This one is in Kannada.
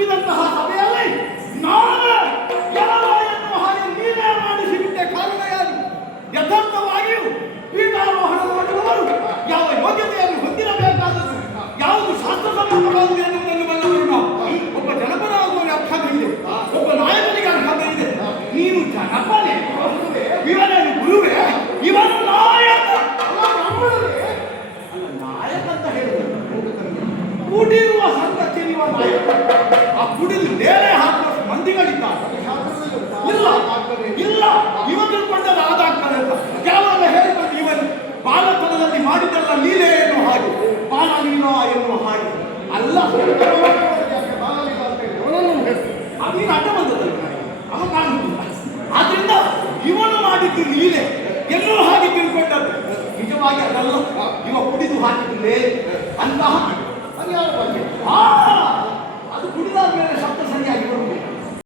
ತುಂಬಿದಂತಹ ಸಭೆಯಲ್ಲಿ ನಾವೇ ಯಾವ ಎನ್ನುವ ಹಾಗೆ ನೀವೇ ಮಾಡಿಸಿಬಿಟ್ಟೆ ಕಾರಣ ಯಾರು? ಯಥಾರ್ಥವಾಗಿಯೂ ಪೀಠಾರೋಹಣವನ್ನು ಯಾವ ಯೋಗ್ಯತೆಯನ್ನು ಹೊಂದಿರಬೇಕಾದದ್ದು, ಯಾವುದು ಶಾಸ್ತ್ರಸಮ್ಮತವಾದದ್ದು ಎನ್ನುವುದನ್ನು ಬಲ್ಲವರು ಒಬ್ಬ ಜನಪದಾಗುವಲ್ಲಿ ಅರ್ಹತೆ ಇದೆ, ಒಬ್ಬ ನಾಯಕನಿಗೆ ಅರ್ಹತೆ ಇದೆ. ನೀನು ಜನಪದೇ ಇವನೇನು ಗುರುವೇ, ಇವನು ನಾಯಕ. ನಾಯಕ ಅಂತ ಹೇಳಿದ್ರು ಕೂಟಿರುವ ಸಂತಕ್ಕೆ ನೀವು ನಾಯಕ. ಕುಡಿದು ಬೇರೆ ಹಾಕುವ ಮಂದಿಗಳಿದ್ದಾರೆ. ಇಲ್ಲ ಇಲ್ಲ ಇವ ತಿಳ್ಕೊಂಡದ್ದು ಅದಾಗ್ತದೆ ಅಂತ. ಕೆಲವೆಲ್ಲ ಹೇಳಿಕೊಂಡು ಇವನು ಬಾಲತನದಲ್ಲಿ ಮಾಡಿದ್ದಲ್ಲ ಲೀಲೆ ಎನ್ನುವ ಹಾಗೆ ಬಾಲಲೀಲಾ ಎನ್ನುವ ಹಾಗೆ. ಅಲ್ಲ ಅದೇನು ಅಡ್ಡ ಬಂದದಲ್ಲ ನನಗೆ. ಕಾಣುವುದಿಲ್ಲ ಆದ್ರಿಂದ ಇವನು ಮಾಡಿದ್ದು ಲೀಲೆ ಎನ್ನುವ ಹಾಗೆ ತಿಳ್ಕೊಂಡದ್ದು. ನಿಜವಾಗಿ ಅದಲ್ಲ. ಇವ ಕುಡಿದು ಹಾಕಿದ್ದೇ ಅಂತಹ ಅದು ಯಾರು ಬಗ್ಗೆ ಆ,